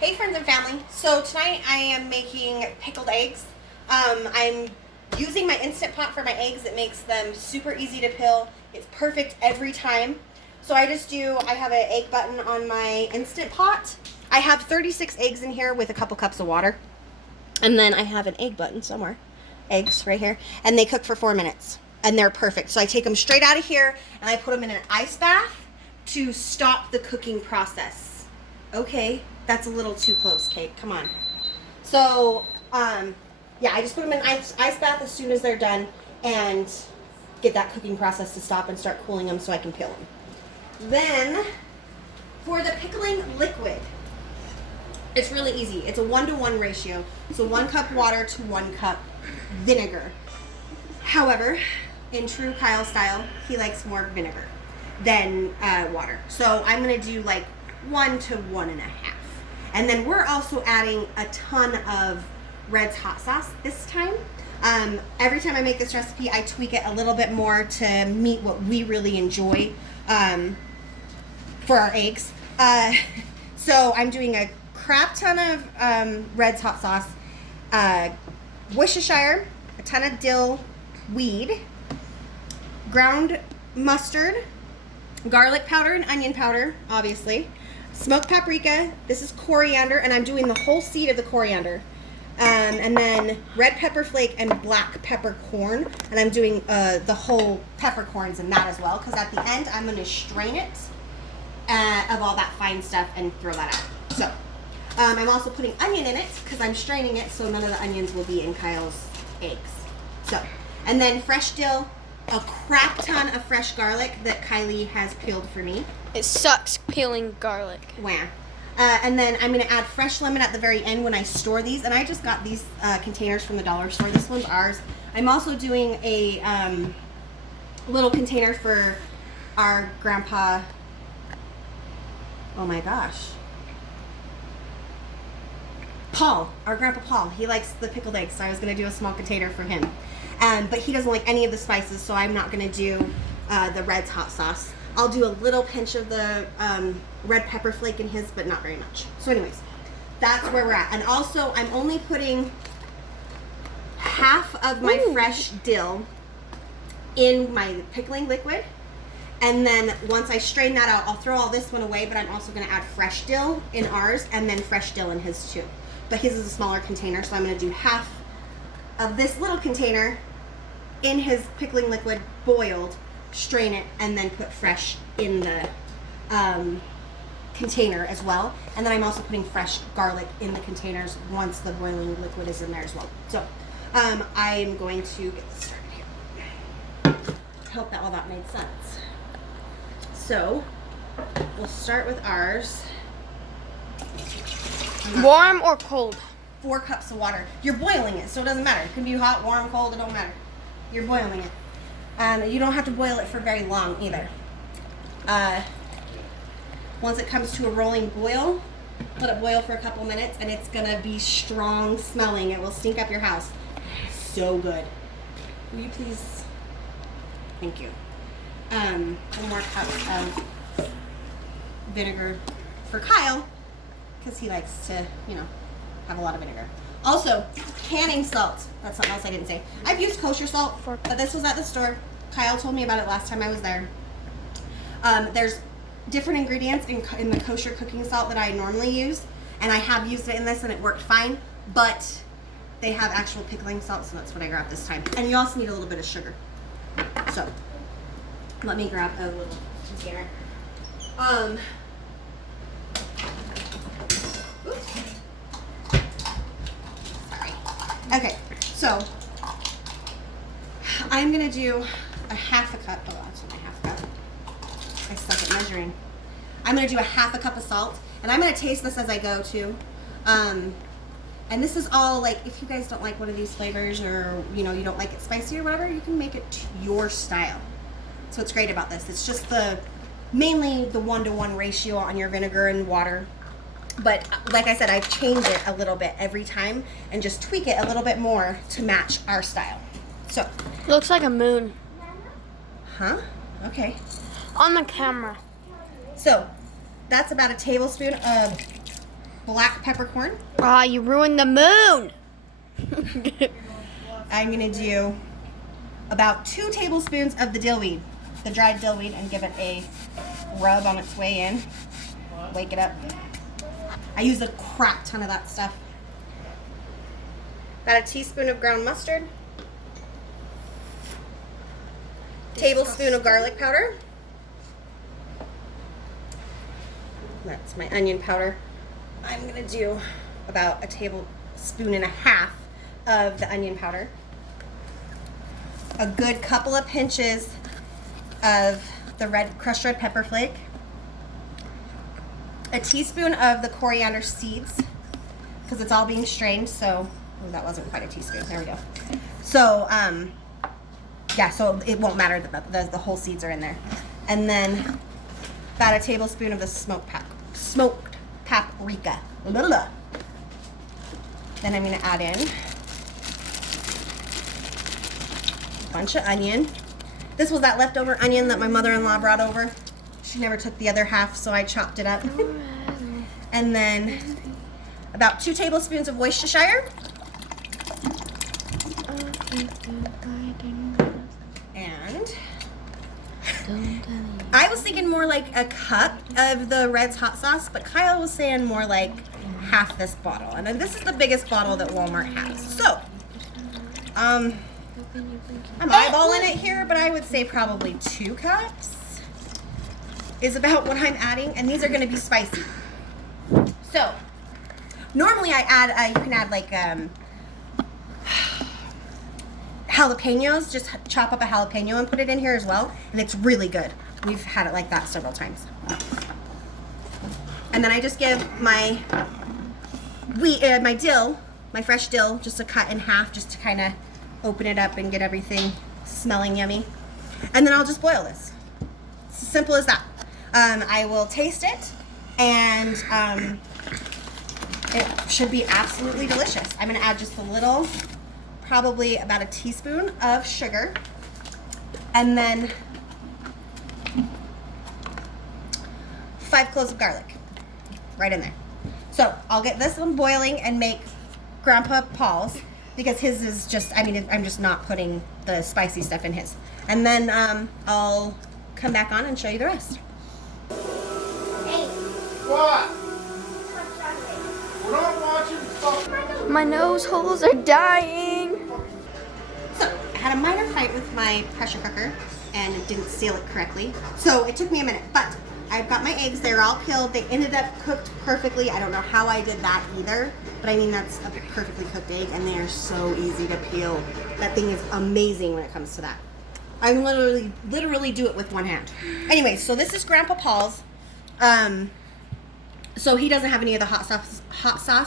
Hey friends and family, so tonight I am making pickled eggs. I'm using my Instant Pot for my eggs. It makes them super easy to peel. It's perfect every time. So I have an egg button on my Instant Pot. I have 36 eggs in here with a couple cups of water. And then I have an egg button somewhere. Eggs right here. And they cook for 4 minutes. And they're perfect. So I take them straight out of here and I put them in an ice bath to stop the cooking process. Okay, that's a little too close, Kate. Come on. So, yeah, I just put them in ice bath as soon as they're done and get that cooking process to stop and start cooling them so I can peel them. Then, for the pickling liquid, it's really easy. It's a 1-to-1 ratio. So 1 cup water to 1 cup vinegar. However, in true Kyle style, he likes more vinegar than water. So I'm going to do like 1 to 1.5. And then we're also adding a ton of Red's hot sauce this time. Every time I make this recipe, I tweak it a little bit more to meet what we really enjoy for our eggs. So I'm doing a crap ton of Red's hot sauce, Worcestershire, a ton of dill weed, ground mustard, garlic powder and onion powder, obviously, smoked paprika, this is coriander, and I'm doing the whole seed of the coriander, and then red pepper flake and black peppercorn, and I'm doing the whole peppercorns in that as well, because at the end I'm going to strain it of all that fine stuff and throw that out. So I'm also putting onion in it because I'm straining it so none of the onions will be in Kyle's eggs. So, and then fresh dill, a crap ton of fresh garlic that Kylie has peeled for me. It sucks peeling garlic. Wow. And then I'm going to add fresh lemon at the very end when I store these. And I just got these containers from the dollar store. This one's ours. I'm also doing a little container for our grandpa. Oh my gosh. Paul, our grandpa Paul. He likes the pickled eggs, so I was going to do a small container for him. But he doesn't like any of the spices, so I'm not going to do the Red's hot sauce. I'll do a little pinch of the red pepper flake in his, but not very much. So anyways, that's where we're at. And also, I'm only putting half of my fresh dill in my pickling liquid. And then once I strain that out, I'll throw all this one away, but I'm also going to add fresh dill in ours and then fresh dill in his too. But his is a smaller container, so I'm going to do half of this little container in his pickling liquid, boiled, strain it, and then put fresh in the container as well. And then I'm also putting fresh garlic in the containers once the boiling liquid is in there as well. So I'm going to get this started here. I hope that all that made sense. So we'll start with ours. Warm or cold? 4 cups of water. You're boiling it, so it doesn't matter. It can be hot, warm, cold, it don't matter. You're boiling it. You don't have to boil it for very long either. Once it comes to a rolling boil, let it boil for a couple minutes and it's gonna be strong smelling. It will stink up your house. So good. Will you please? Thank you. 1 more cup of vinegar for Kyle, because he likes to, have a lot of vinegar. Also, canning salt. That's something else I didn't say. I've used kosher salt, but this was at the store. Kyle told me about it last time I was there. There's different ingredients in the kosher cooking salt that I normally use, and I have used it in this and it worked fine, but they have actual pickling salt, so that's what I grabbed this time. And you also need a little bit of sugar. So, let me grab a little container. Oops. Okay, so I'm gonna do a half a cup. Oh, that's not my half cup. I suck at measuring. I'm gonna do a half a cup of salt, and I'm gonna taste this as I go too. And this is all like, if you guys don't like one of these flavors, or you don't like it spicy or whatever, you can make it to your style. So what's great about this? It's just mainly the 1-to-1 ratio on your vinegar and water. But like I said, I've changed it a little bit every time and just tweak it a little bit more to match our style. So. Looks like a moon. Huh? Okay. On the camera. So, that's about a tablespoon of black peppercorn. Ah, you ruined the moon. I'm gonna do about 2 tablespoons of the dillweed, the dried dillweed, and give it a rub on its way in. Wake it up. I use a crap ton of that stuff. About a teaspoon of ground mustard. Tablespoon of garlic powder. That's my onion powder. I'm gonna do about a tablespoon and a half of the onion powder. A good couple of pinches of the crushed red pepper flake. A teaspoon of the coriander seeds, because it's all being strained, so oh, that wasn't quite a teaspoon. There we go. So, yeah, so it won't matter, the whole seeds are in there. And then about a tablespoon of the smoked paprika. Blah, blah. Then I'm going to add in a bunch of onion. This was that leftover onion that my mother-in-law brought over. She never took the other half, so I chopped it up. And then about 2 tablespoons of Worcestershire. And I was thinking more like a cup of the Red's hot sauce, but Kyle was saying more like half this bottle. And then this is the biggest bottle that Walmart has. So, I'm eyeballing it here, but I would say probably 2 cups is about what I'm adding, and these are going to be spicy. So, normally I add, you can add like jalapenos, just chop up a jalapeno and put it in here as well, and it's really good. We've had it like that several times. And then I just give my dill, my fresh dill, just a cut in half, just to kind of open it up and get everything smelling yummy. And then I'll just boil this. It's as simple as that. I will taste it, and it should be absolutely delicious. I'm going to add just a little, probably about a teaspoon of sugar, and then 5 cloves of garlic right in there. So I'll get this one boiling and make Grandpa Paul's, because his is just, I mean, I'm just not putting the spicy stuff in his. And then I'll come back on and show you the rest. What? We're not watching stuff. My nose holes are dying. So I had a minor fight with my pressure cooker and it didn't seal it correctly. So it took me a minute, but I've got my eggs. They're all peeled. They ended up cooked perfectly. I don't know how I did that either, but I mean, that's a perfectly cooked egg, and they are so easy to peel. That thing is amazing when it comes to that. I can literally do it with one hand. Anyway, so this is Grandpa Paul's. So he doesn't have any of the hot sauce